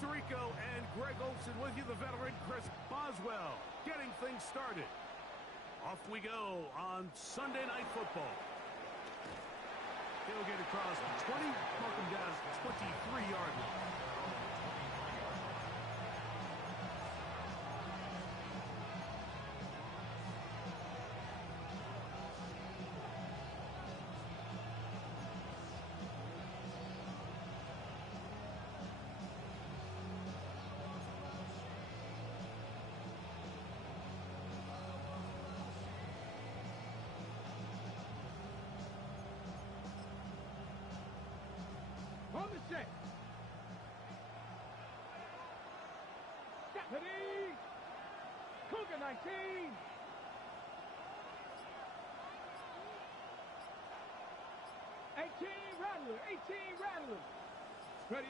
Tirico and Greg Olsen with you, the veteran Chris Boswell, getting things started. Off we go on Sunday Night Football. He'll get across 20, mark him down 23-yard line. On the set. Ready. Cougar 19. 18 Rattler. 18 Rattler. Ready.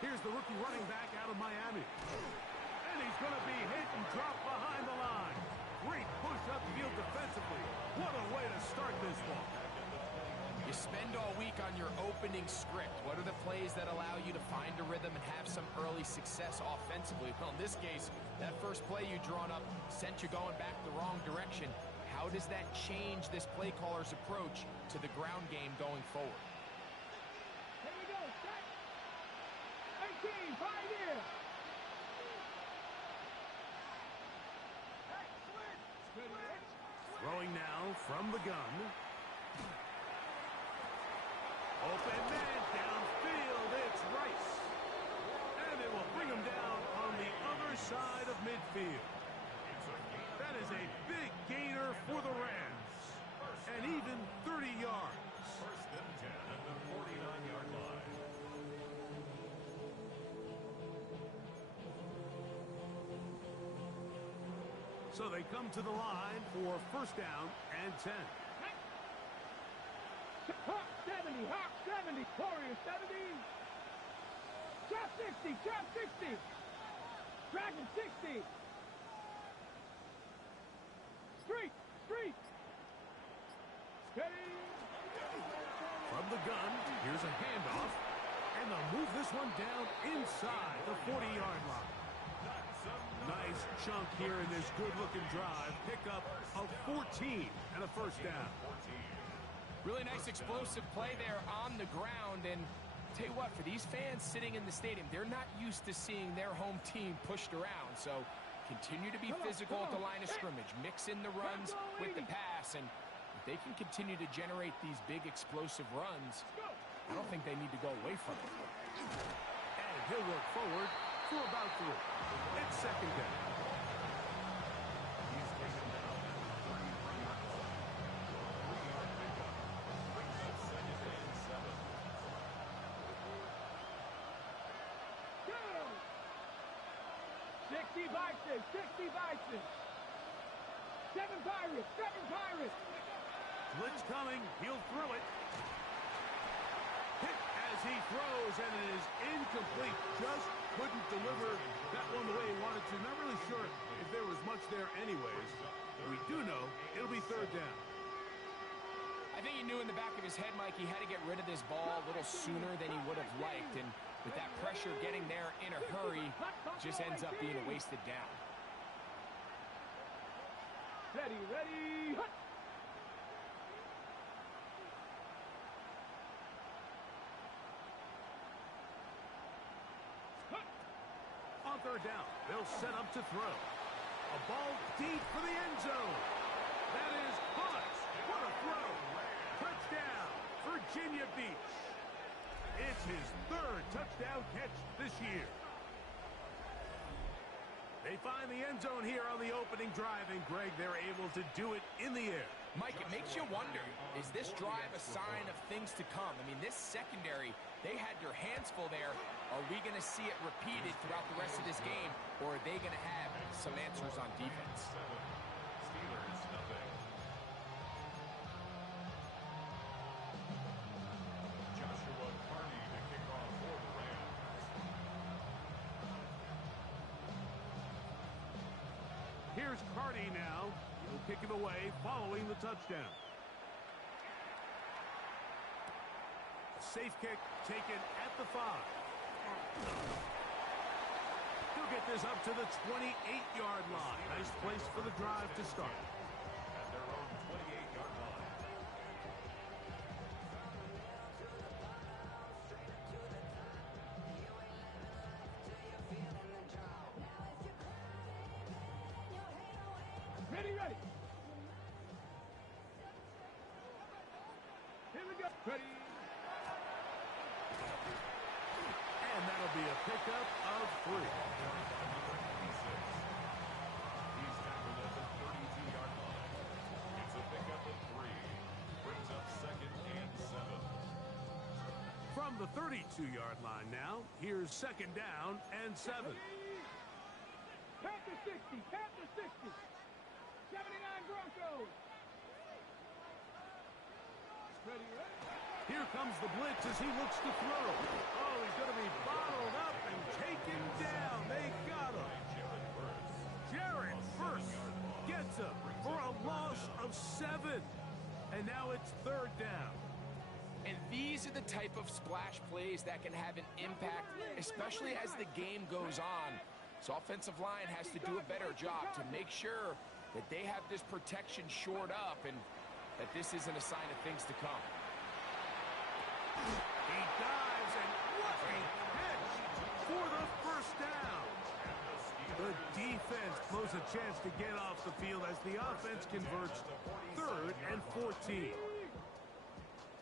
Here's the rookie running back out of Miami. And he's going to be hit and dropped behind the line. Great push upfield defensively. What a way to start this ball. You spend all week on your opening script. What are the plays that allow you to find a rhythm and have some early success offensively? Well, in this case, that first play you drawn up sent you going back the wrong direction. How does that change this play caller's approach to the ground game going forward? Here we go. Set. 18. Pioneer. Throwing now from the gun. Open man downfield, it's Rice. And it will bring him down on the other side of midfield. That is a big gainer for the Rams. And even 30 yards. First and 10 at the 49-yard line. So they come to the line for first down and 10. Hawk 70, Hawk 70, Warrior 70. Chop 60, Chop 60. Dragon 60. Street, Street. Steady. From the gun, here's a handoff. And they'll move this one down inside the 40-yard line. Nice chunk here in this good-looking drive. Pickup of 14 and a first down. Really nice explosive play there on the ground. And tell you what, for these fans sitting in the stadium, they're not used to seeing their home team pushed around. So continue to be physical at the line of scrimmage. Mix in the runs with the pass. And if they can continue to generate these big explosive runs, I don't think they need to go away from it. And he'll work forward for about 3. It's second down. He's taken down at the 33-yard line. 3-yard pickup. Brings up second and 7. Go! 60 Bison, 60 Bison. 7 Pirates, 7 Pirates. Blitz coming. He'll throw it. Hit as he throws, and it is incomplete. Just couldn't deliver that one the way he wanted to. Not really sure if there was much there anyways. We do know it'll be third down. I think he knew in the back of his head, Mike, he had to get rid of this ball a little sooner than he would have liked. And with that pressure getting there in a hurry, just ends up being a wasted down. Ready, ready, hut! On third down, they'll set up to throw. A ball deep for the end zone. That is Hunt. What a throw. Touchdown, Virginia Beach. It's his 3rd touchdown catch this year. They find the end zone here on the opening drive, and Greg, they're able to do it in the air. Mike, it makes you wonder, is this drive a sign of things to come? I mean, this secondary, they had their hands full there. Are we going to see it repeated throughout the rest of this game, or are they going to have some answers on defense? Steelers, nothing. Joshua Carney to kick off for the Rams. Here's Cardi now. He'll kick it away following the touchdown. A safe kick taken at the 5. this up to the 28-yard line. Nice place for the drive to start. At their own 28-yard line. Ready, ready. Here we go. Ready. And that'll be a pickup of 3. He's tackled at the 32-yard line. It's a pickup of 3. Brings up 2nd and 7. From the 32-yard line now, here's 2nd down and 7. Panther 60, Panther 60. 79 Broncos. Ready, ready. Here comes the blitz as he looks to throw. Oh, he's going to be bottled up and taken down. They got him. Jared Verse gets him for a loss of 7. And now it's 3rd down. And these are the type of splash plays that can have an impact, especially as the game goes on. So offensive line has to do a better job to make sure that they have this protection shored up and that this isn't a sign of things to come. He dives, and what a catch for the 1st down. The defense blows a chance to get off the field as the offense converts 3rd and 14.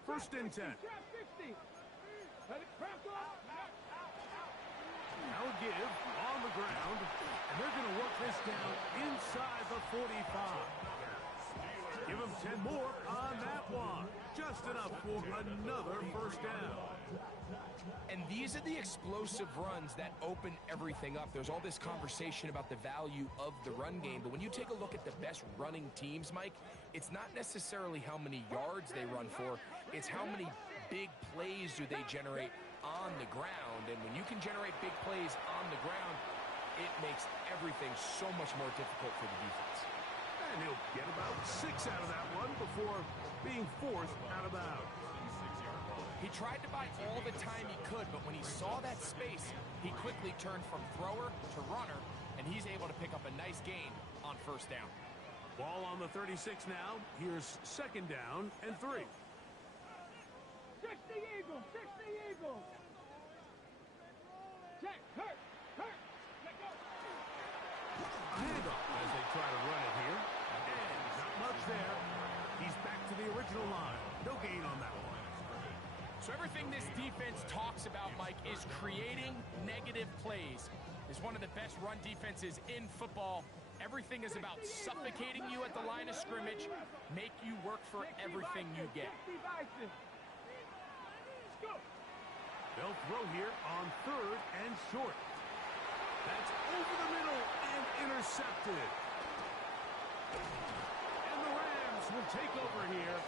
1st and 10. Trap 60. Ready, Broncos. Now a give on the ground, and they're going to work this down inside the 45. Give him 10 more on that one. Just enough for another 1st down. And these are the explosive runs that open everything up. There's all this conversation about the value of the run game, but when you take a look at the best running teams, Mike, it's not necessarily how many yards they run for, it's how many big plays do they generate on the ground. And when you can generate big plays on the ground, it makes everything so much more difficult for the defense. And he'll get about 6 out of that one before being forced out of bounds. He tried to buy all the time he could, but when he saw that space, he quickly turned from thrower to runner, and he's able to pick up a nice gain on 1st down. Ball on the 36 now. Here's 2nd down and 3. 60 Eagles, 60 Eagles. Check, hurt, let go. A handoff as they try to run it here. And not much there. He's back to the original line. No gain on that one. So everything this defense talks about, Mike, is creating negative plays. It's one of the best run defenses in football. Everything is about suffocating you at the line of scrimmage, make you work for everything you get. They'll throw here on 3rd and short. That's over the middle and intercepted. And the Rams will take over here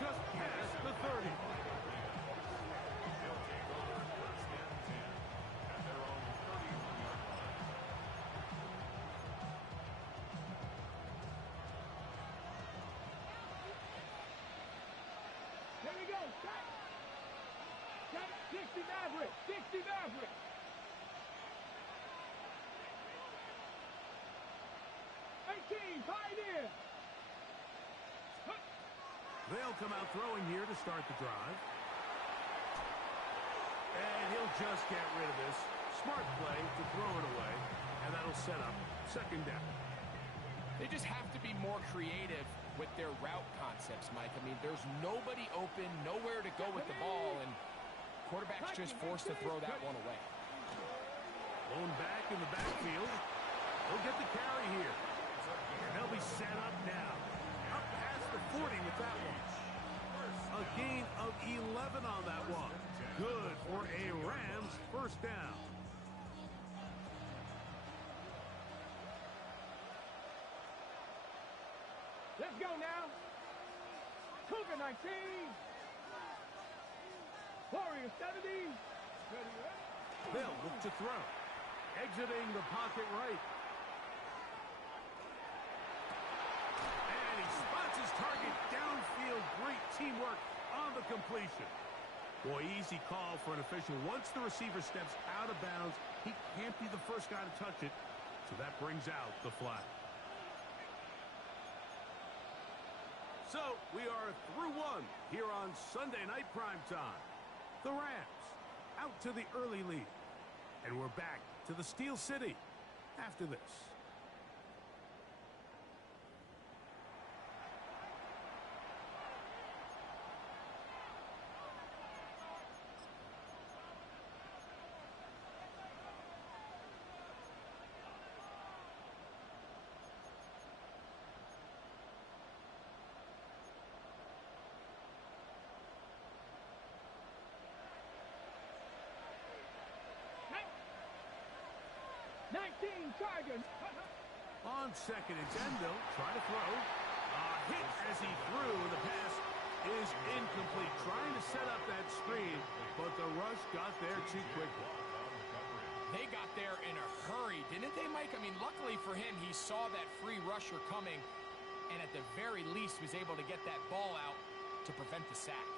just past the 30. Here we go. Shot. 60 Maverick. 60 Maverick. Pioneer. They'll come out throwing here to start the drive. And he'll just get rid of this. Smart play to throw it away. And that'll set up 2nd down. They just have to be more creative with their route concepts, Mike. I mean, there's nobody open, nowhere to go with the ball, and quarterback's just forced to throw that one away. Blown back in the backfield. He'll get the carry here. And they'll be set up now. Up past the 40 with that one. A gain of 11 on that one. Good for a Rams 1st down. Let's go now. Cougar 19. Warrior 70. Ready, ready. They'll look to throw. Exiting the pocket right. And he spots his target downfield. Great teamwork on the completion. Boy, easy call for an official. Once the receiver steps out of bounds, he can't be the first guy to touch it. So that brings out the flag. So we are through one here on Sunday Night Primetime. The Rams out to the early lead. And we're back to the Steel City after this. Tigers. On second and 10, they'll try to throw. Hit as he threw. The pass is incomplete. Trying to set up that screen, but the rush got there too quickly. They got there in a hurry, didn't they, Mike? I mean, luckily for him, he saw that free rusher coming, and at the very least was able to get that ball out to prevent the sack.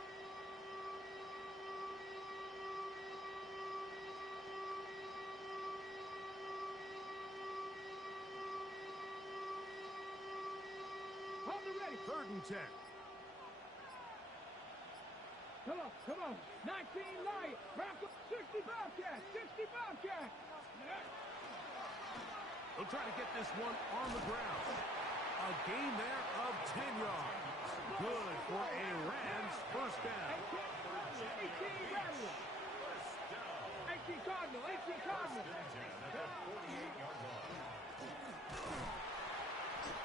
Third and 10. Come on. 19 Lion. 60 Bobcats. 60 Bobcats. They'll try to get this one on the ground. A gain there of 10 yards. Good for a Rams first down. 18 Rattle. 18 Cardinal. 18 Cardinal.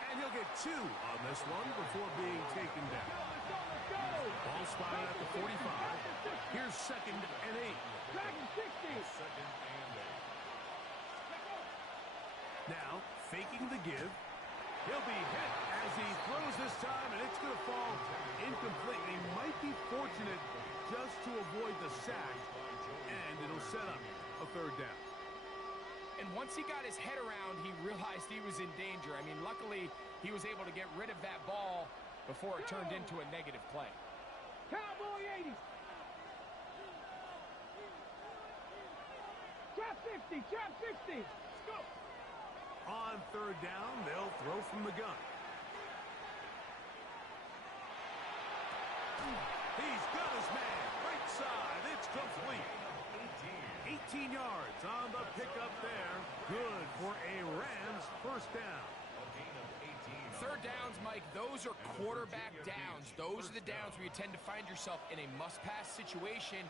And he'll get 2 on this one before being taken down. Ball spotted at the 45. Here's second and 8. Now, faking the give. He'll be hit as he throws this time, and it's going to fall incomplete. He might be fortunate just to avoid the sack, and it'll set up a third down. And once he got his head around, he realized he was in danger. I mean, luckily, he was able to get rid of that ball before it turned into a negative play. Cowboy 80. Trap 50. Trap 50. Let's go. On third down, they'll throw from the gun. He's got his man. Right side. It's complete. 18 yards on the pickup there. Good for a Rams first down. Third downs, Mike, those are quarterback downs. Those are the downs where you tend to find yourself in a must-pass situation,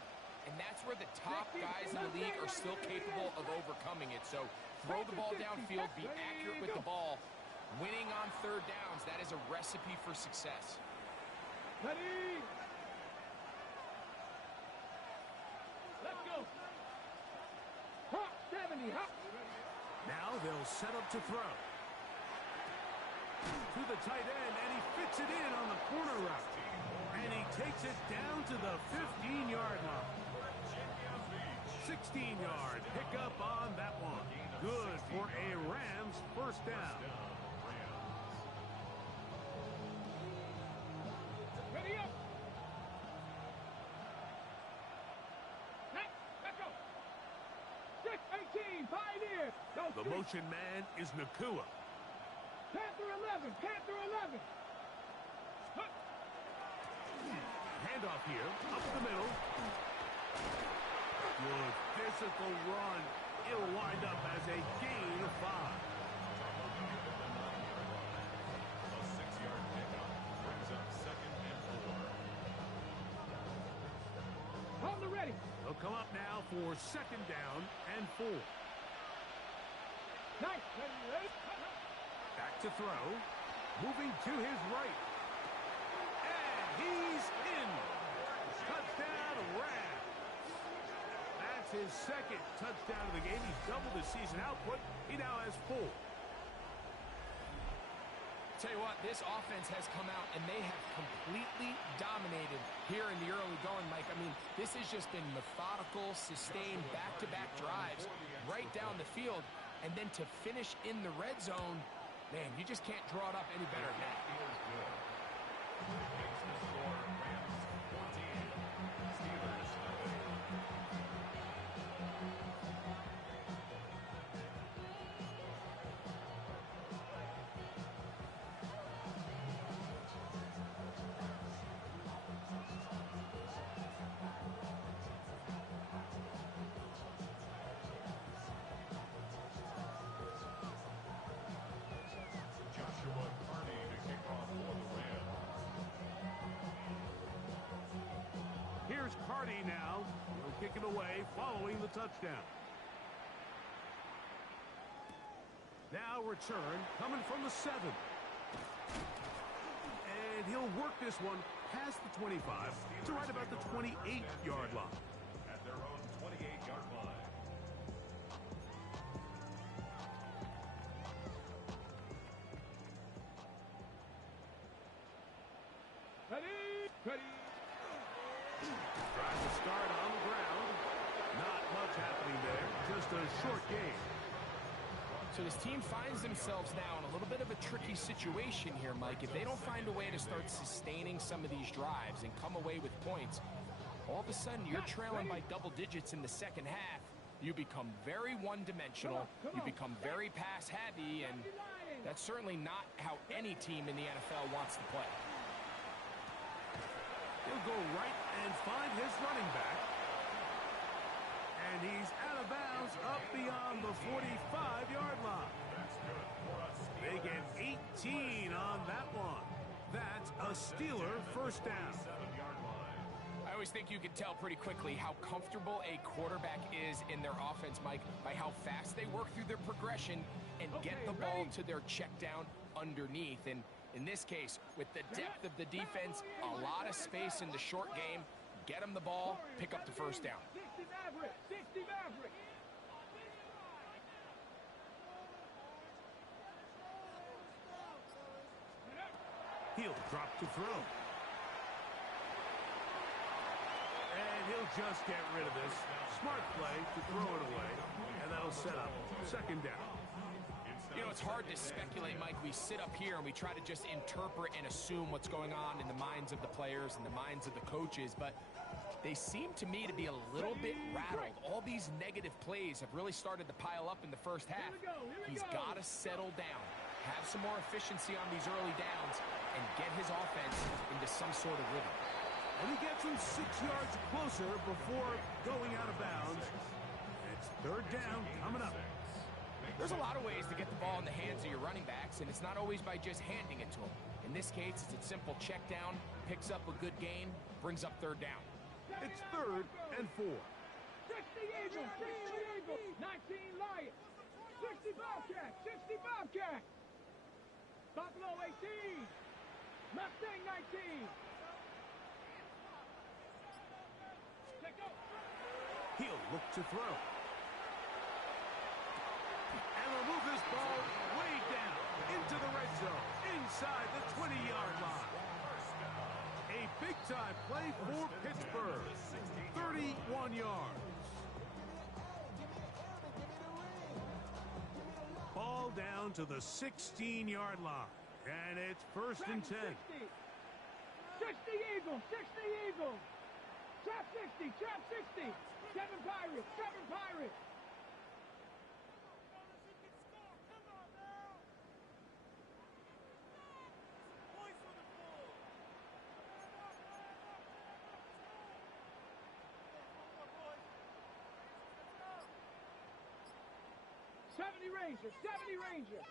and that's where the top guys in the league are still capable of overcoming it. So throw the ball downfield, be accurate with the ball. Winning on third downs, that is a recipe for success. Ready? Let's go. Hop 70, hop. Now they'll set up to throw. To the tight end, and he fits it in on the corner route. And he takes it down to the 15-yard line. 16-yard pickup on that one. Good for a Rams first down. Ready up. Let's go. 6-18, Pioneer. The motion man is Nakua. Panther 11, Panther 11. Handoff here, up the middle. Good physical run. It'll wind up as a gain of 5. A 6-yard pickup brings up second and 4. On the ready. They'll come up now for second down and 4. Nice. Ready. Back to throw. Moving to his right. And he's in. Touchdown, Rams. That's his second touchdown of the game. He's doubled his season output. He now has 4. Tell you what, this offense has come out and they have completely dominated here in the early going, Mike. I mean, this has just been methodical, sustained, back-to-back drives right down the field. And then to finish in the red zone, man, you just can't draw it up any better than that. Makes the score Rams 14, Steelers Here's Cardi now. He'll kick it away following the touchdown. Now return coming from the 7. And he'll work this one past the 25 to right about the 28-yard line. At their own 28-yard line. Ready? Ready? Tries to start on the ground. Not much happening there. Just a short game. So this team finds themselves now in a little bit of a tricky situation here, Mike. If they don't find a way to start sustaining some of these drives and come away with points, all of a sudden you're trailing by double digits in the second half. You become very one-dimensional. You become very pass-heavy, and that's certainly not how any team in the NFL wants to play. He'll go right and find his running back. And he's out of bounds up beyond the 45-yard line. They get 18 on that one. That's a Steeler first down. I always think you can tell pretty quickly how comfortable a quarterback is in their offense, Mike, by how fast they work through their progression and get the ball to their check down underneath. And in this case, with the depth of the defense, a lot of space in the short game, get them the ball, pick up the first down. 60 Maverick! 60 Maverick! He'll drop to throw. And he'll just get rid of this. Smart play to throw it away. And that'll set up second down. You know, it's hard to speculate, Mike. We sit up here and we try to just interpret and assume what's going on in the minds of the players and the minds of the coaches, but they seem to me to be a little bit rattled. All these negative plays have really started to pile up in the first half. He's got to settle down, have some more efficiency on these early downs, and get his offense into some sort of rhythm. And he gets him 6 yards closer before going out of bounds. It's third down coming up. There's a lot of ways to get the ball in the hands of your running backs, and it's not always by just handing it to them. In this case, it's a simple check down, picks up a good gain, brings up third down. It's 3rd and 4. 60 Eagles! 60 Eagles! 19 Lions! 60 Bobcats! 60 Bobcats! Buffalo 18! Mustang 19! Let go! He'll look to throw. And will move this ball way down into the red zone, inside the 20-yard line. A big-time play for Pittsburgh. 31 yards. Ball down to the 16-yard line. And it's 1st and 10. 60 Eagles! 60 Eagles! Trap 60! Trap 60! 7 Pirates! 7 Pirates! Rangers! 70 Rangers!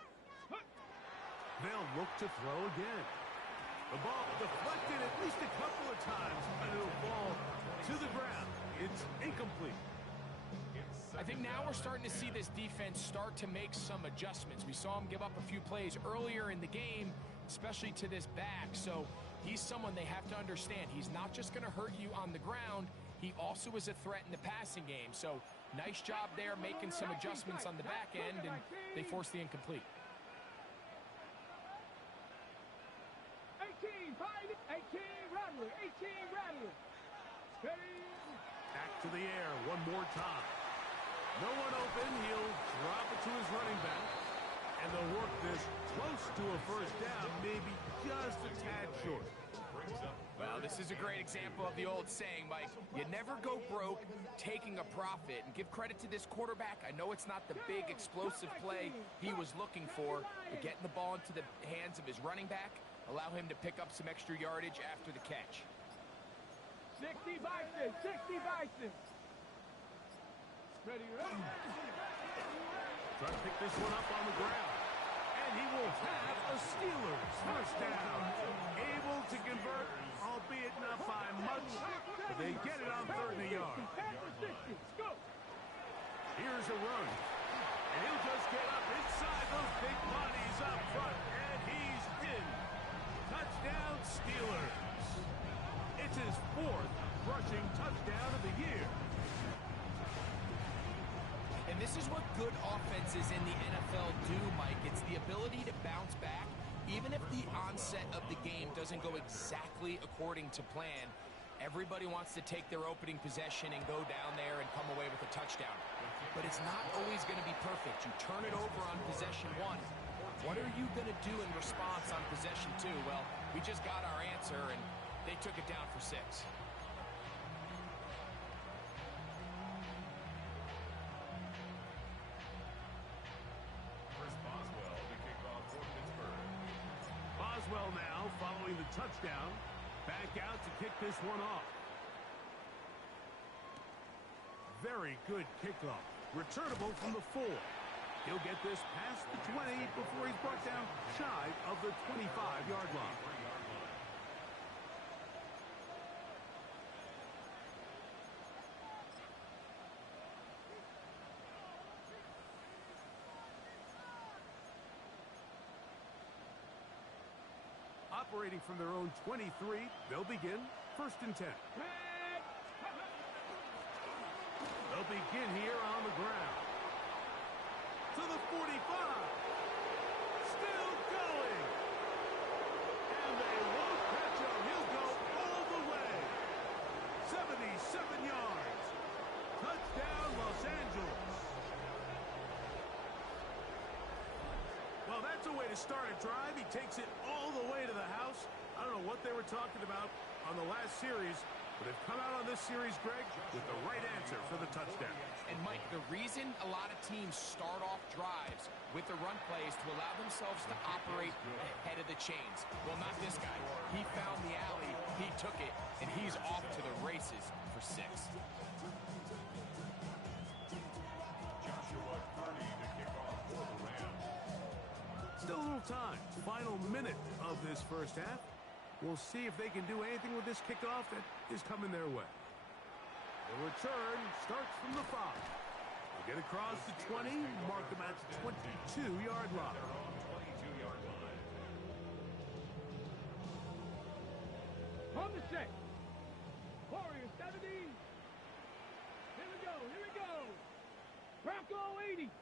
They'll look to throw again. The ball deflected at least a couple of times, and it'll fall to the ground. It's incomplete. I think now we're starting to see this defense start to make some adjustments. We saw him give up a few plays earlier in the game, especially to this back. So he's someone they have to understand. He's not just going to hurt you on the ground. He also is a threat in the passing game. So nice job there making some adjustments on the back end, and they force the incomplete. 18 Rattler! 18 Rattler! Back to the air one more time. No one open. He'll drop it to his running back. And they'll work this close to a first down, maybe just a tad short. Well, this is a great example of the old saying, Mike. You never go broke taking a profit. And give credit to this quarterback. I know it's not the big explosive play he was looking for, but getting the ball into the hands of his running back, allow him to pick up some extra yardage after the catch. 60 Bison! 60 Bison! Ready, ready. Try to pick this one up on the ground. And he will have a Steelers first down. Able to convert, albeit not by much, but they get it on 3rd and a yard. Here's a run. And he'll just get up inside those big bodies up front. And he's in. Touchdown, Steelers. It's his 4th rushing touchdown of the year. And this is what good offenses in the NFL do, Mike. It's the ability to bounce back, even if the onset of the game doesn't go exactly according to plan. Everybody wants to take their opening possession and go down there and come away with a touchdown. But it's not always going to be perfect. You turn it over on possession 1. What are you going to do in response on possession 2? Well, we just got our answer, and they took it down for 6. Boswell now following the touchdown. Back out to kick this one off. Very good kickoff. Returnable from the 4. He'll get this past the 20 before he's brought down shy of the 25-yard line. Operating from their own 23, they'll begin 1st and 10. They'll begin here on the ground. To the 45. Still going. And they won't catch him. He'll go all the way. 77 yards. Touchdown, Los Angeles. Well, that's a way to start a drive. He takes it all the way to the house. I don't know what they were talking about on the last series, but they've come out on this series, Greg, with the right answer for the touchdown. And, Mike, the reason a lot of teams start off drives with the run plays to allow themselves to operate ahead of the chains. Well, not this guy. He found the alley, he took it, and he's off to the races for 6. Joshua Purdy to kick off for the Rams. Still a little time. Final minute of this first half. We'll see if they can do anything with this kickoff that is coming their way. The return starts from the 5. They'll get across the 20, mark them at the 22-yard line. 22-yard line. On the 6. Warriors 70. Here we go. Here we go. Bronco 80.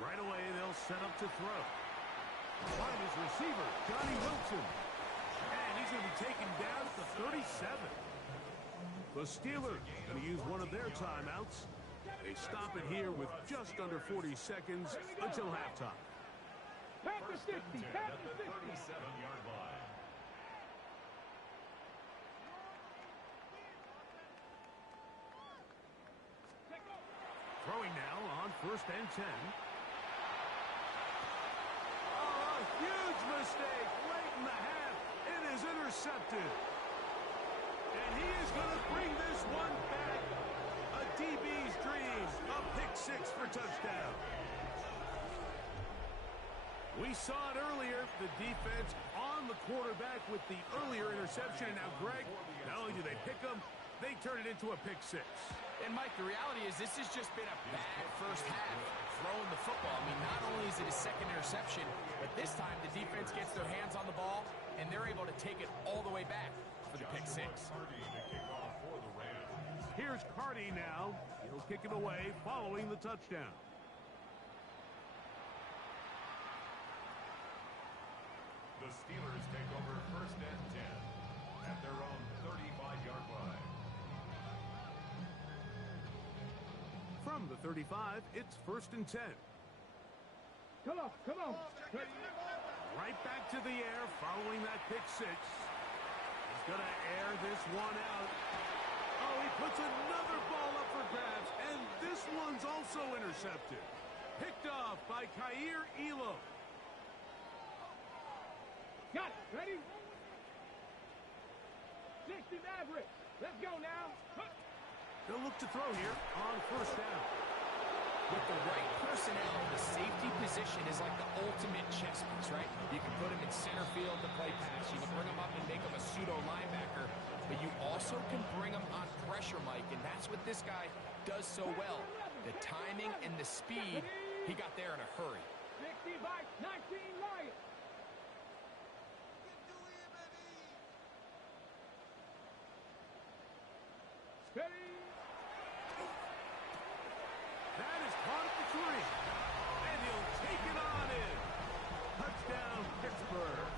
Right away, they'll set up to throw. Find his receiver, Johnny Wilson. And he's going to be taken down at the 37. The Steelers going to use one of their timeouts. They stop it here with just under 40 seconds until halftime. Pack the 60. Pack the 60. 37-yard line. Throwing now on 1st and 10. Oh, a huge mistake late in the half. It is intercepted. And he is going to bring this one back. A DB's dream. A pick 6 for touchdown. We saw it earlier. The defense on the quarterback with the earlier interception. And now, Greg, not only do they pick him, they turn it into a pick 6. And, Mike, the reality is this has just been a bad first half throwing the football. I mean, not only is it a second interception, but this time the defense gets their hands on the ball, and they're able to take it all the way back for the pick 6. Purdy to kick off for the Rams. Here's Carty now. He'll kick it away following the touchdown. The Steelers take over 1st and 10 at their own 35-yard line. From the 35, it's 1st and 10. Come on. Come on. Right back to the air following that pick 6. He's going to air this one out. Oh, he puts another ball up for grabs, and this one's also intercepted. Picked off by Kaiir Elam. Got it. Ready? 60 Mavericks. Let's go now. They'll look to throw here on 1st down. With the right personnel, the safety position is like the ultimate chess piece, right? You can put him in center field to play pass. You can bring him up and make him a pseudo linebacker, but you also can bring him on pressure, Mike, and that's what this guy does so well. The timing and the speed, he got there in a hurry. 60 by 19 Lions. Steady. That is caught at the 3. And he'll take it on in. Touchdown, Pittsburgh.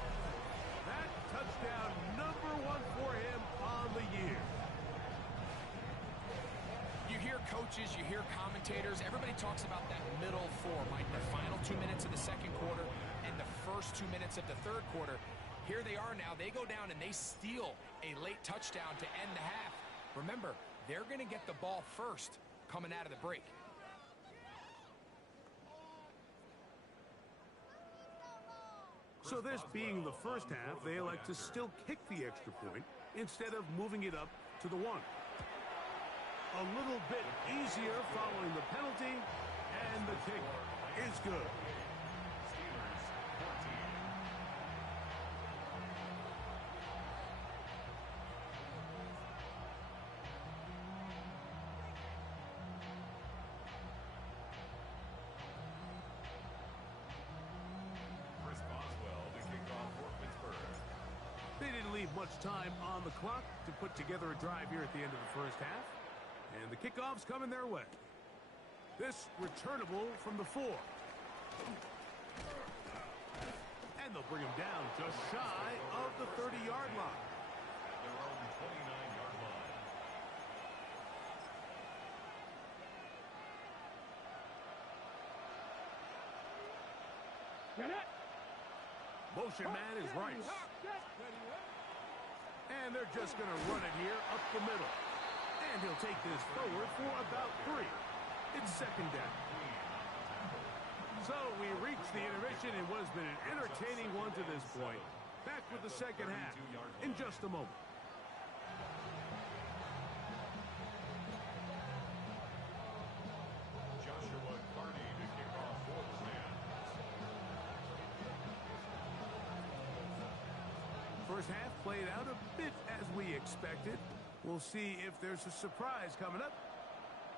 That touchdown number 1 for him on the year. You hear coaches, you hear commentators, everybody talks about that middle 4, Mike, the final 2 minutes of the second quarter and the first 2 minutes of the third quarter. Here they are now. They go down and they steal a late touchdown to end the half. Remember, they're going to get the ball first coming out of the break. So this being the first half, they elect to still kick the extra point instead of moving it up to the 1. A little bit easier following the penalty, and the kick is good. Chris Boswell to kick off for Pittsburgh. They didn't leave much time on the clock to put together a drive here at the end of the first half. And the kickoff's coming their way. This returnable from the 4. And they'll bring him down just shy of the 30-yard line. At their own 29-yard line. Get it. Motion man is Rice. And they're just going to run it here up the middle. And he'll take this forward for about 3. It's second down. So we reach the intermission in what has been an entertaining one to this point. Back with the second half in just a moment. Joshua Carney to kick off for the Rams. First half played out a bit as we expected. We'll see if there's a surprise coming up.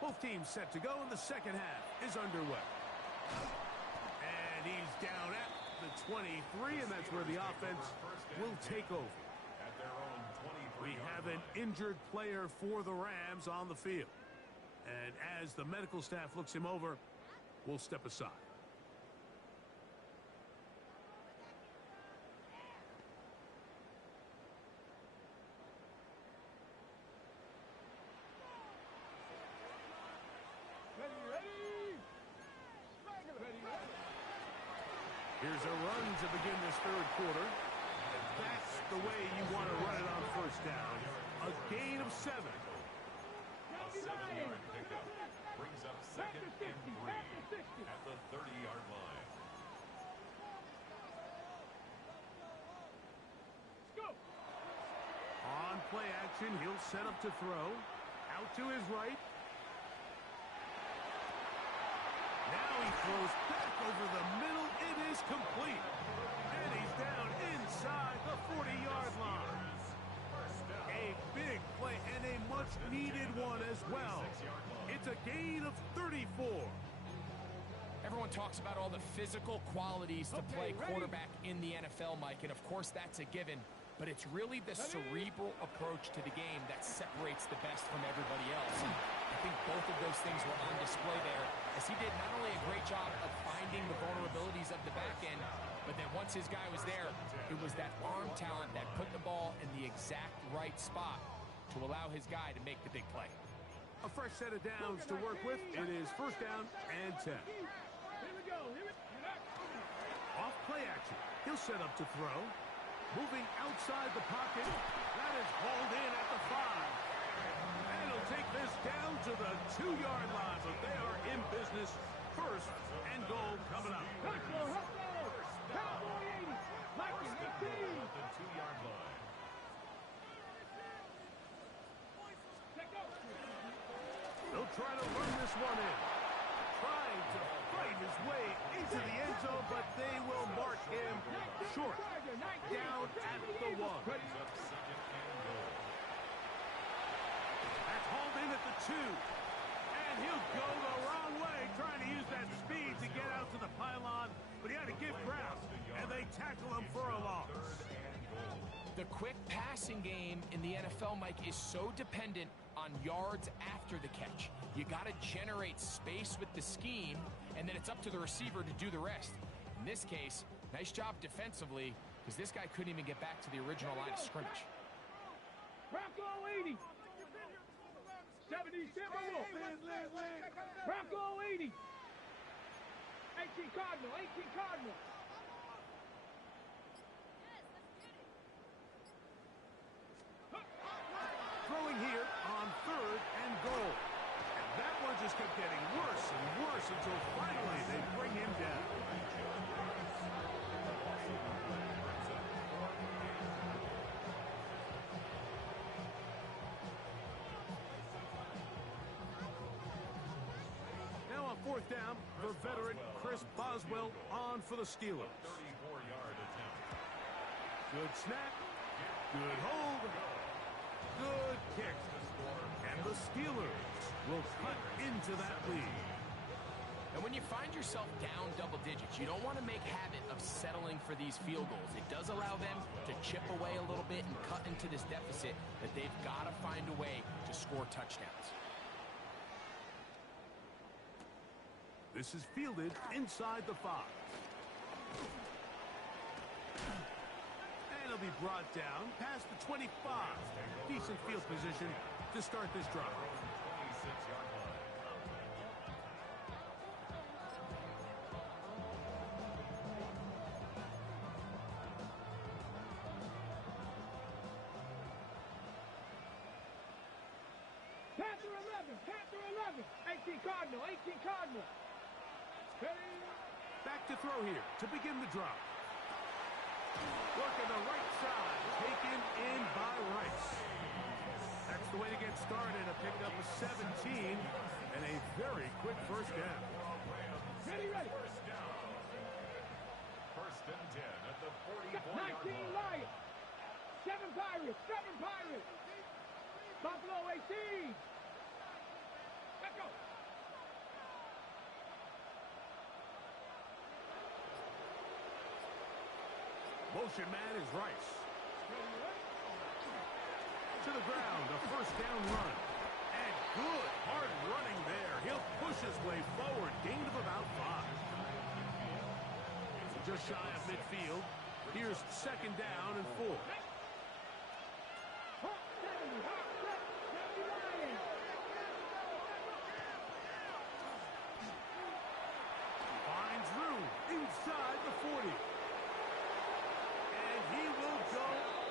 Both teams set to go, and the second half is underway. And he's down at the 23, and that's where the offense will take over. At their own 23. We have an injured player for the Rams on the field. And as the medical staff looks him over, we'll step aside. Here's a run to begin this third quarter. That's the way you want to run it on first down. A gain of 7. A 7-yard pickup brings up second and 3 at the 30-yard line. Go. On play action, he'll set up to throw. Out to his right. Now he throws back over the middle. It is complete. And he's down inside the 40-yard line. A big play and a much-needed one as well. It's a gain of 34. Everyone talks about all the physical qualities to play quarterback in the NFL, Mike, and of course that's a given. But it's really the cerebral approach to the game that separates the best from everybody else. And I think both of those things were on display there, as he did not only a great job of finding the vulnerabilities of the back end, but then once his guy was there, it was that arm talent that put the ball in the exact right spot to allow his guy to make the big play. A fresh set of downs to work with. It is first down and 10. Here we go. Off play action. He'll set up to throw. Moving outside the pocket. That is hauled in at the 5. And he'll take this down to the 2-yard line, but they are in business. First and goal coming up. Cowboy 80. Mikey 18. At the 2-yard line. They'll try to run this one in. trying to fight his way into the end zone, but they will mark him short. Down at the 1. That's hauled in at the 2. And he'll go the wrong way, trying to use that speed to get out to the pylon, but he had to give ground, and they tackle him for a loss. The quick passing game in the NFL, Mike, is so dependent on yards after the catch. You got to generate space with the scheme, and then it's up to the receiver to do the rest. In this case, nice job defensively, because this guy couldn't even get back to the original line of scrimmage. Bronco 80. 70 Timberwolves. Bronco 80. 18 Cardinal. 18 Cardinal. Throwing here on 3rd and goal. And that one just kept getting worse and worse until finally they bring him down. Now on 4th down, the veteran Chris Boswell on for the Steelers. 34-yard attempt. Good snap. Good hold. Good kick. And the Steelers will cut into that lead. And when you find yourself down double digits, you don't want to make habit of settling for these field goals. It does allow them to chip away a little bit and cut into this deficit that they've got to find a way to score touchdowns. This is fielded inside the 5. And it'll be brought down past the 25. Decent field position to start this drive. 26-yard line. Panther 11. Panther 11. 18 Cardinal. 18 Cardinal. Back to throw here to begin the drop. Working the right side, taken in by Rice. That's the way to get started, a pick up of 17 and a very quick first down. Ready. First down. First and 10 at the 44-yard 19 line. Lions. 7 Pirates. 7 Pirates. Buffalo 18. Let's go. Motion man is Rice. To the ground, a first down run. And good hard running there. He'll push his way forward. Gain of about 5. Just shy of midfield. Here's 2nd down and 4. Finds room inside the 40. And he will go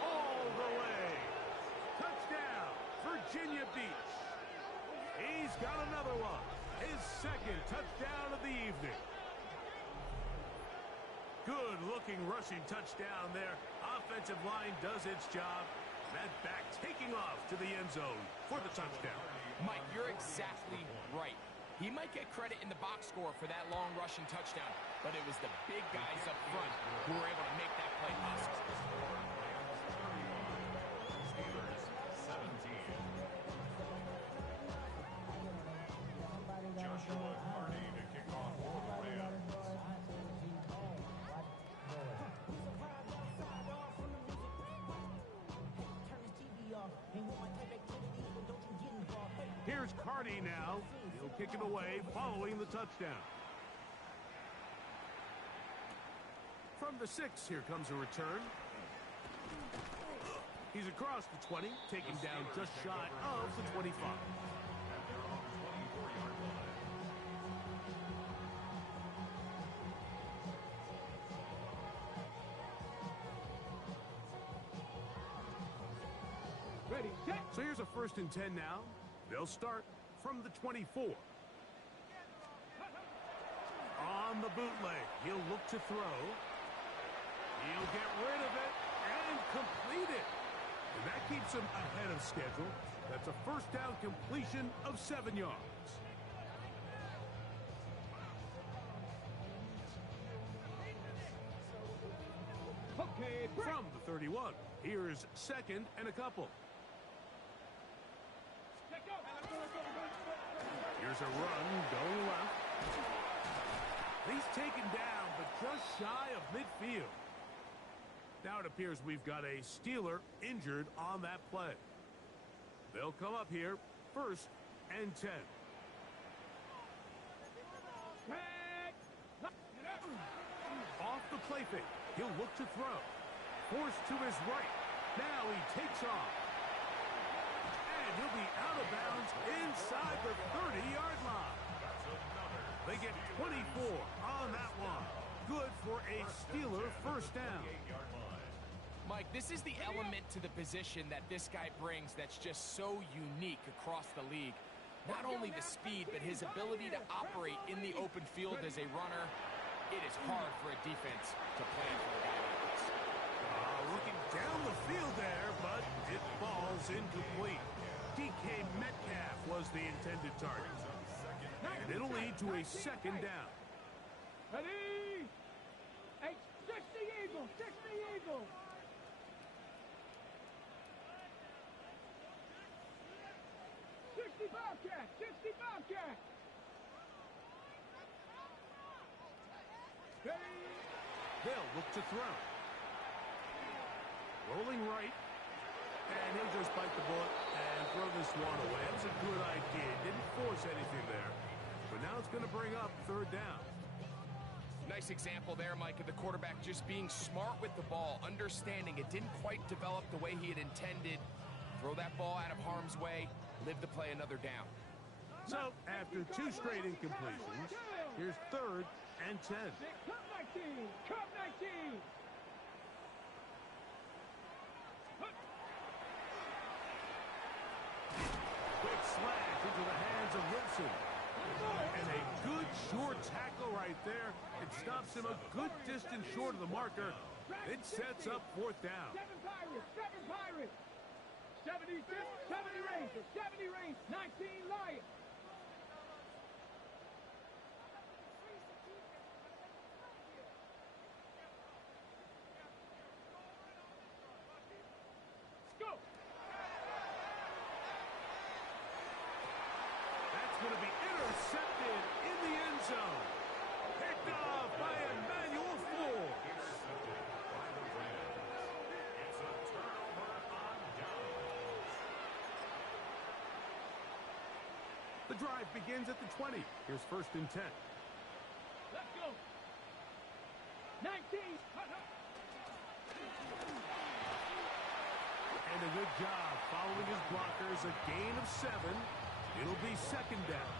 all the way. Touchdown, Virginia Beach. He's got another one. His 2nd touchdown of the evening. Good-looking rushing touchdown there. Offensive line does its job. That back taking off to the end zone for the touchdown. Mike, you're exactly right. He might get credit in the box score for that long rushing touchdown, but it was the big guys up front who were able to make that play possible. Steelers 17. Joshua Carney to kick off for the Rams. Here's Carney now. He'll kick it away following the touchdown. From the 6, here comes a return. He's across the 20, taken down just shy of the 25. At their own 24-yard line. Ready, set. So here's a 1st and 10 now. They'll start from the 24. On the bootleg, he'll look to throw. He'll get rid of it and complete it. And that keeps him ahead of schedule. That's a 1st down completion of 7 yards. Okay, break. From the 31, here's second and a couple. Let go. Here's a run going left. He's taken down, but just shy of midfield. Now it appears we've got a Steeler injured on that play. They'll come up here, first and 10. Off the play fake. He'll look to throw. Forced to his right. Now he takes off. And he'll be out of bounds inside the 30-yard line. They get 24 on that one. Good for a Steeler first down. Mike, this is the element to the position that this guy brings that's just so unique across the league. Not only the speed, but his ability to operate in the open field as a runner. It is hard for a defense to plan for a guy like this. Looking down the field there, but it falls incomplete. DK Metcalf was the intended target. And it'll lead to a second down. Ready? 60 Eagles, 60 Eagles. Bobcat, 60 Bobcat. They'll look to throw. Rolling right. And he'll just bite the bullet and throw this one away. That was a good idea. Didn't force anything there. But now it's going to bring up third down. Nice example there, Mike, of the quarterback just being smart with the ball, understanding it didn't quite develop the way he had intended. Throw that ball out of harm's way, live to play another down. So, after two straight incompletions, here's third and 10. Cup 19, Cup 19. Quick slash into the hands of Wilson. And a good short tackle right there. It stops him a good distance short of the marker. It sets up fourth down. 7 Pirates. 75th, 70 Rangers, 70 Rangers, 19 Lions. Go. That's going to be intercepted in the end zone. Picked off by Emmanuel Ford. The drive begins at the 20. Here's first and 10. Let's go. 19. And a good job following his blockers. A gain of 7. It'll be second down.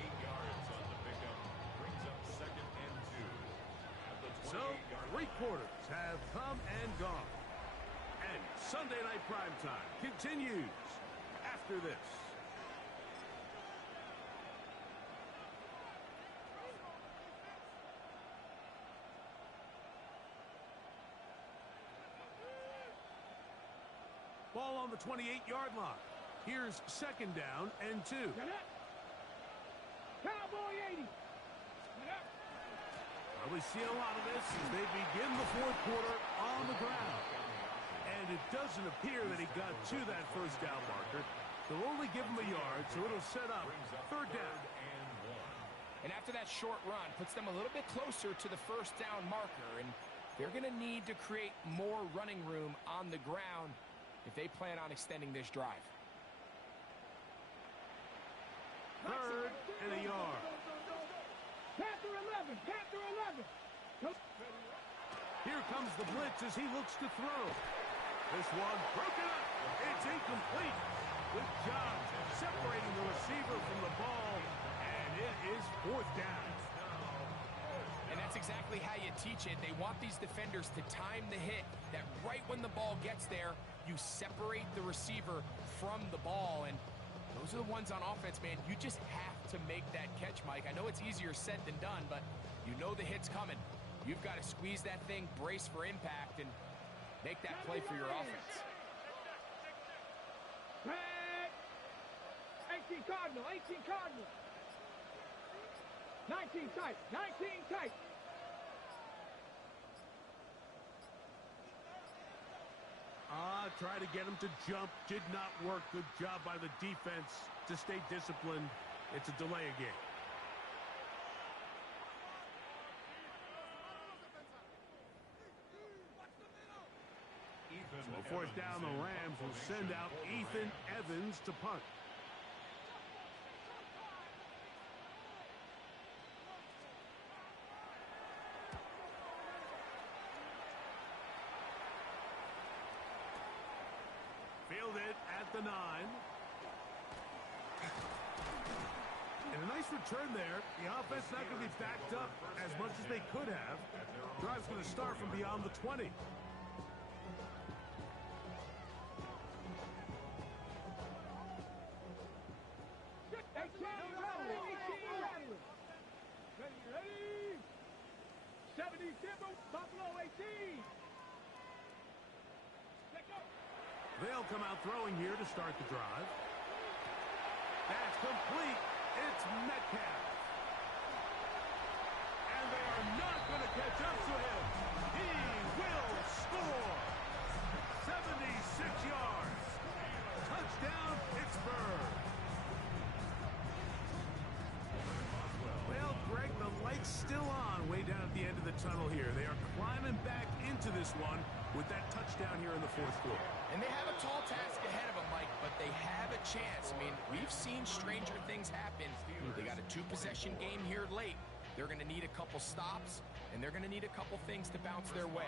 8 yards on the pickup. Brings up second and 2. At the 28-yard So, three quarters have come and gone. And Sunday Night Primetime continues after this. Ball on the 28-yard line. Here's second down and 2. Cowboy 80. Well, we see a lot of this as they begin the fourth quarter on the ground. And it doesn't appear that he got to that first down marker. They'll only give him a yard, so it'll set up third down. And after that short run, puts them a little bit closer to the first down marker. And they're going to need to create more running room on the ground if they plan on extending this drive. Third and a yard. Panther 11. Panther 11. Here comes the blitz as he looks to throw. This one broken up. It's incomplete. Good job separating the receiver from the ball. And it is fourth down. And that's exactly how you teach it. They want these defenders to time the hit, that right when the ball gets there, you separate the receiver from the ball. And those are the ones on offense, man. You just have to make that catch, Mike. I know it's easier said than done, but you know the hit's coming. You've got to squeeze that thing, brace for impact, and make that play for your offense. 18 Cardinal. 18 Cardinal. 19 tight. 19 tight. Try to get him to jump. Did not work. Good job by the defense to stay disciplined. It's a delay again. So fourth down, the Rams will send out Ethan Evans to punt. Fielded at the 9. And a nice return there. The offense not going to be backed up as much as they could have. Drive's going to start from beyond the 20. Ready? 70 Buffalo 18. They'll come out throwing here to start the drive. That's complete. It's Metcalf. And they are not going to catch up to him. He will score. 76 yards. Touchdown, Pittsburgh. Well, Greg, the light's still on way down at the end of the tunnel here. They are climbing back into this one with that touchdown here in the fourth quarter. And they have a tall task ahead of them, Mike, but they have a chance. I mean, we've seen stranger things happen. They got a two-possession game here late. They're going to need a couple stops, and they're going to need a couple things to bounce their way.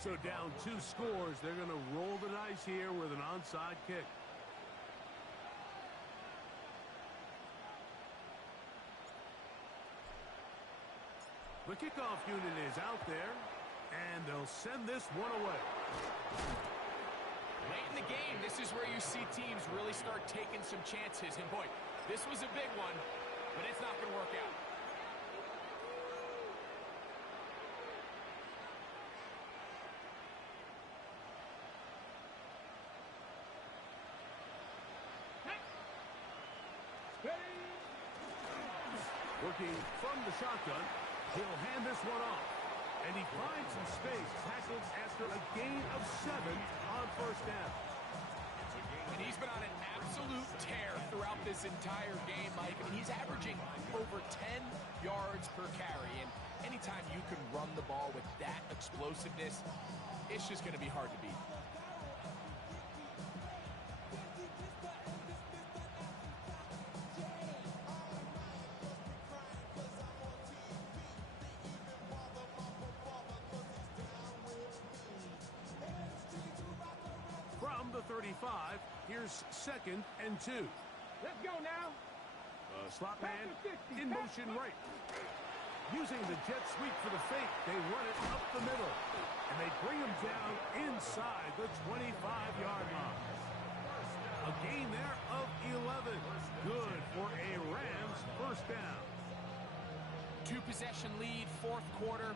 So down 2 scores, they're going to roll the dice here with an onside kick. The kickoff unit is out there, and they'll send this one away. Late in the game, this is where you see teams really start taking some chances. And boy, this was a big one, but it's not going to work out. Working from the shotgun, he'll hand this one off. And he finds some space, tackled after a gain of 7 on first down. And he's been on an absolute tear throughout this entire game, Mike. I mean, he's averaging over 10 yards per carry. And anytime you can run the ball with that explosiveness, it's just going to be hard to beat. From the 35, here's 2nd and 2. Let's go now. Slot man in motion right. Using the jet sweep for the fake, they run it up the middle. And they bring him down inside the 25-yard line. A gain there of 11. Good for a Rams first down. 2-possession lead, fourth quarter.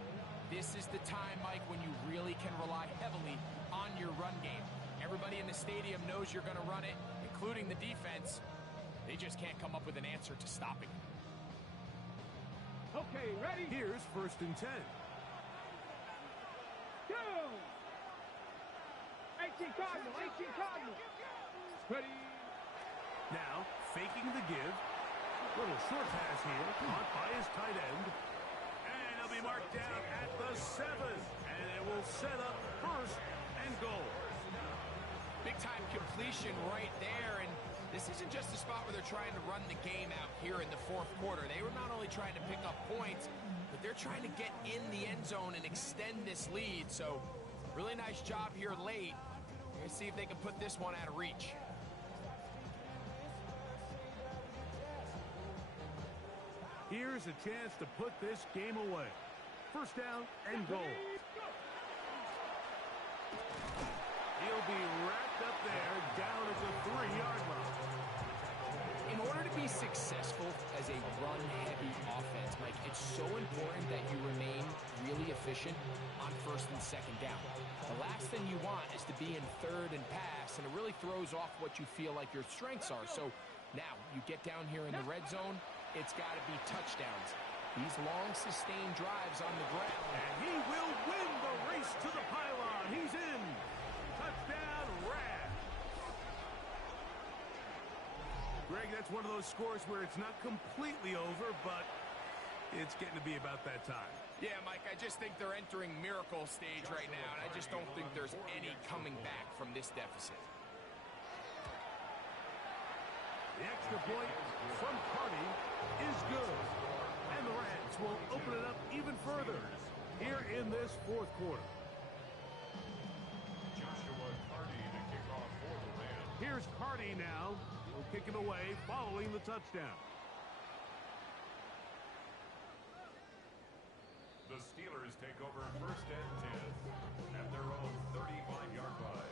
This is the time, Mike, when you really can rely heavily on your run game. Everybody in the stadium knows you're going to run it, including the defense. They just can't come up with an answer to stopping it. Okay, ready? Here's 1st and 10. Go! 18 Cardinal, 18 Cardinal. Ready? Now, faking the give. Little short pass here, caught by his tight end. And he'll be marked down at the 7. And it will set up 1st and goal. Big-time completion right there, and this isn't just a spot where they're trying to run the game out here in the fourth quarter. They were not only trying to pick up points, but they're trying to get in the end zone and extend this lead. So, really nice job here late. We're going to see if they can put this one out of reach. Here's a chance to put this game away. 1st down and goal. He'll be wrapped up there down at the 3-yard line. In order to be successful as a run-heavy offense, Mike, it's so important that you remain really efficient on 1st and 2nd down. The last thing you want is to be in 3rd and pass, and it really throws off what you feel like your strengths are. So now you get down here in the red zone, it's got to be touchdowns. These long, sustained drives on the ground. And he will win the race to the pylon. He's in. Touchdown, Greg, that's one of those scores where it's not completely over, but it's getting to be about that time. Yeah, Mike, I just think they're entering miracle stage right now, and I just don't think there's any coming back from this deficit. The extra point from Carty is good. And the Rams will open it up even further here in this fourth quarter. Joshua Carty to kick off for the Rams. Here's Carty now. He'll kick it away following the touchdown. The Steelers take over first and 10 at their own 35-yard line.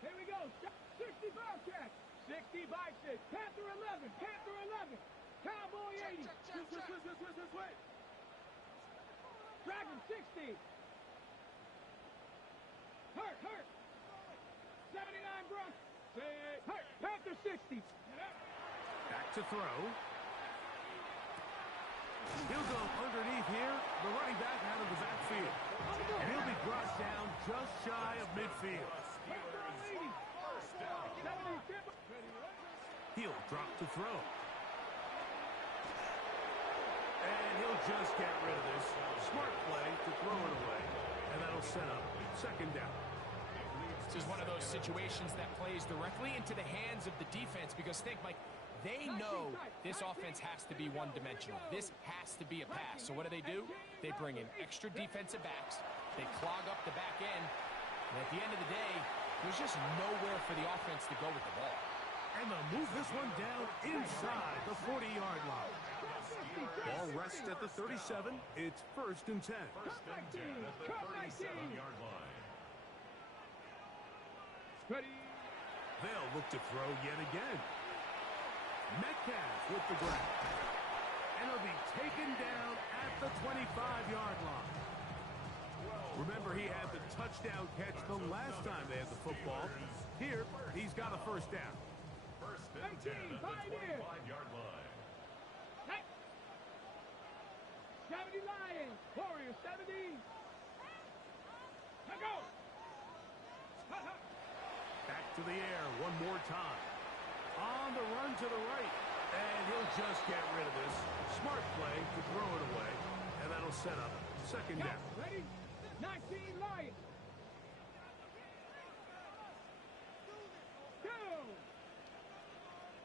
Here we go. 60 Bobcats. 60 Bison. Panther 11. Panther 11. Cowboy 80. Switch. Dragon 60. Hurt. 79 Bronx. Hurt. Panther 60. Back to throw. He'll go underneath here. The running back out of the backfield. And he'll be brought down just shy of midfield. Panther 80. 70 Timber. He'll drop to throw. And he'll just get rid of this. Smart play to throw it away. And that'll set up second down. This is one of those situations that plays directly into the hands of the defense because think, Mike, they know this offense has to be one-dimensional. This has to be a pass. So what do? They bring in extra defensive backs. They clog up the back end. And at the end of the day, there's just nowhere for the offense to go with the ball. And they'll move this one down inside the 40-yard line. Ball rests at the 37. It's first and 10. First and 10 at the 37-yard line. Ready. They'll look to throw yet again. Metcalf with the grab. And he'll be taken down at the 25-yard line. Remember, he had the touchdown catch the last time they had the football. Here, he's got a first down. First and 10 at the 25-yard line. Hey. 70 Lions. Warriors 70. Now go. Back to the air one more time. On the run to the right. And he'll just get rid of this. Smart play to throw it away. And that'll set up second down. Ready? 19 Lions. 2.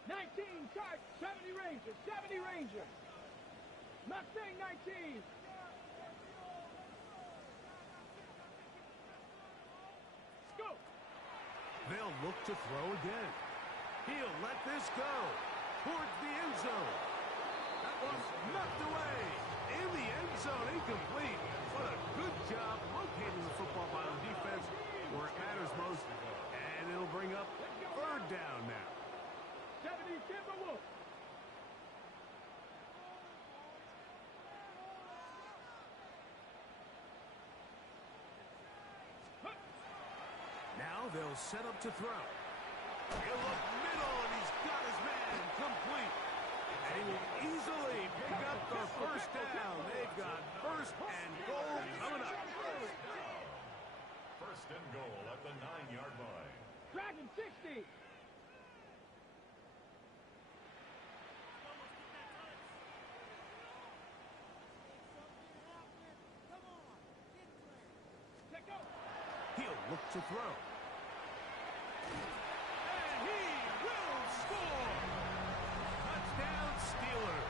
19 Charge. 70 Rangers. 70 Rangers. Mustang 19. Scoop. They'll look to throw again. He'll let this go towards the end zone. That one's knocked away. In the end zone, incomplete. What a good job locating the football by the defense where it matters most. And it'll bring up third down now. 70 Timberwolves. Now they'll set up to throw. He'll look middle, and he's got his man complete. And he will easily pick up the first down. They've got first and goal coming up. First and goal at the 9-yard line. Dragon 60. Let go. He'll look to throw. And he will score! Touchdown, Steelers!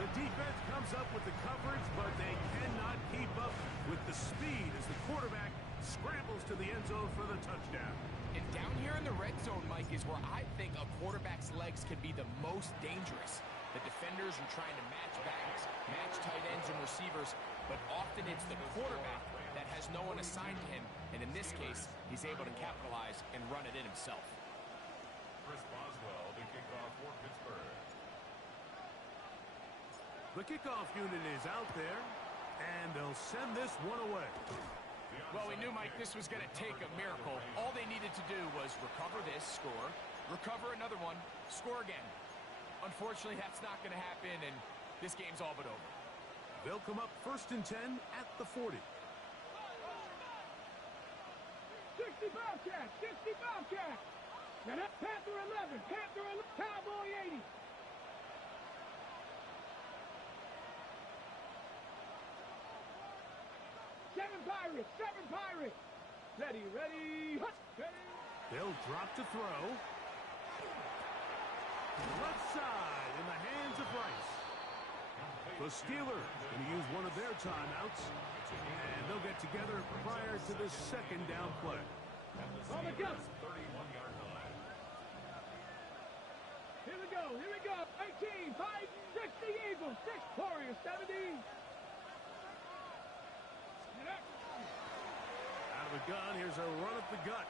The defense comes up with the coverage, but they cannot keep up with the speed as the quarterback scrambles to the end zone for the touchdown. And down here in the red zone, Mike, is where I think a quarterback's legs can be the most dangerous. The defenders are trying to match backs, match tight ends and receivers, but often it's the quarterback that has no one assigned to him, and in this case, he's able to capitalize and run it in himself. Chris Boswell to kick off for Pittsburgh. The kickoff unit is out there, and they'll send this one away. Well, we knew, Mike, this was going to take a miracle. All they needed to do was recover this, score, recover another one, score again. Unfortunately, that's not going to happen, and this game's all but over. They'll come up 1st and 10 at the 40. 60 Bobcats, 60 Bobcats. Now that's Panther 11, Panther 11, Cowboy 80. Seven Pirates. Ready, ready. They'll drop to throw. Left side in the hands of Rice. The Steelers going to use one of their timeouts, and they'll get together prior to this second down play. On the go. Here we go. 18, 5, 60 Eagles, 6 Warriors, 70. Out of the gun, here's a run at the gut.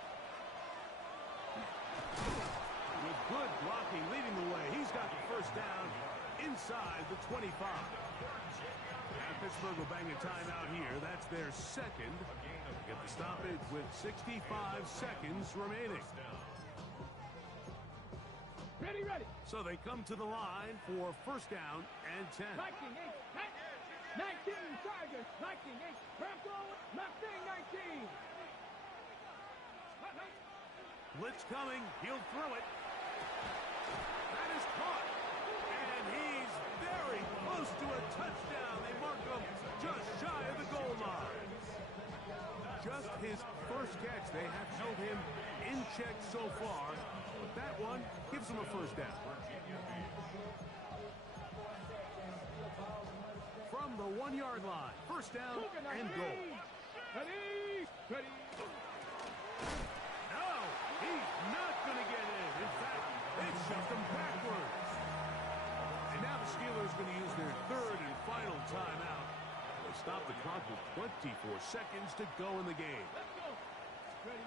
With good blocking leading the way, he's got the first down inside the 25. And Pittsburgh will bang a timeout here. That's their second. Get the stoppage with 65 seconds remaining. Ready. So they come to the line for first down and 10. 19 Tigers, 19 Broncos, Mustang 19. Blitz coming, he'll throw it. That is caught. And he's very close to a touchdown. They mark him just shy of the goal line. Just his first catch. They have held him in check so far. But that one gives him a first down. From the 1-yard line. First down and goal. Ready. No, he's not going to get in. In fact, it shoved him backwards. And now the Steelers going to use their third and final timeout. They stop the clock with 24 seconds to go in the game. Let's go. Ready.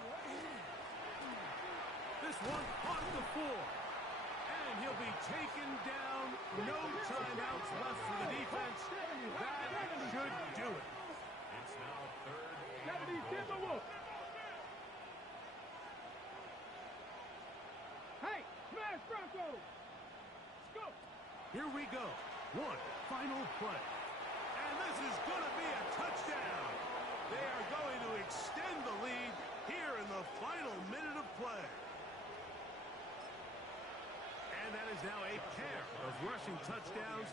This one on the 4. And he'll be taken down. No timeouts left for the defense. That should do it. It's now 3rd and 70 Timberwolves. Hey, smash Broncos. Let's go. Here we go. One final play. And this is going to be a touchdown. They are going to extend the lead here in the final minute of play. And that is now a pair of rushing touchdowns.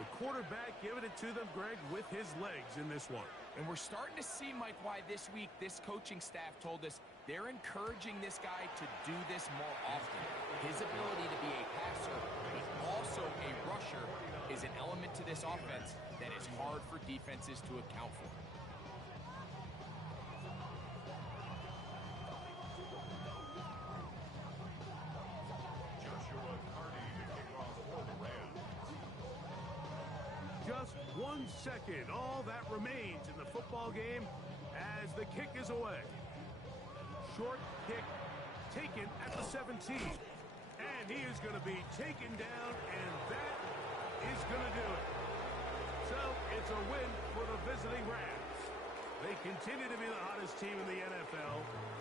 The quarterback giving it to them, Greg, with his legs in this one. And we're starting to see, Mike, why this week this coaching staff told us they're encouraging this guy to do this more often. His ability to be a passer, but also a rusher, is an element to this offense that is hard for defenses to account for. Joshua Carty to kick off for the Rams. Just 1 second. All that remains in the football game as the kick is away. Short kick taken at the 17. And he is going to be taken down, and that is going to do it. So it's a win for the visiting Rams. They continue to be the hottest team in the NFL.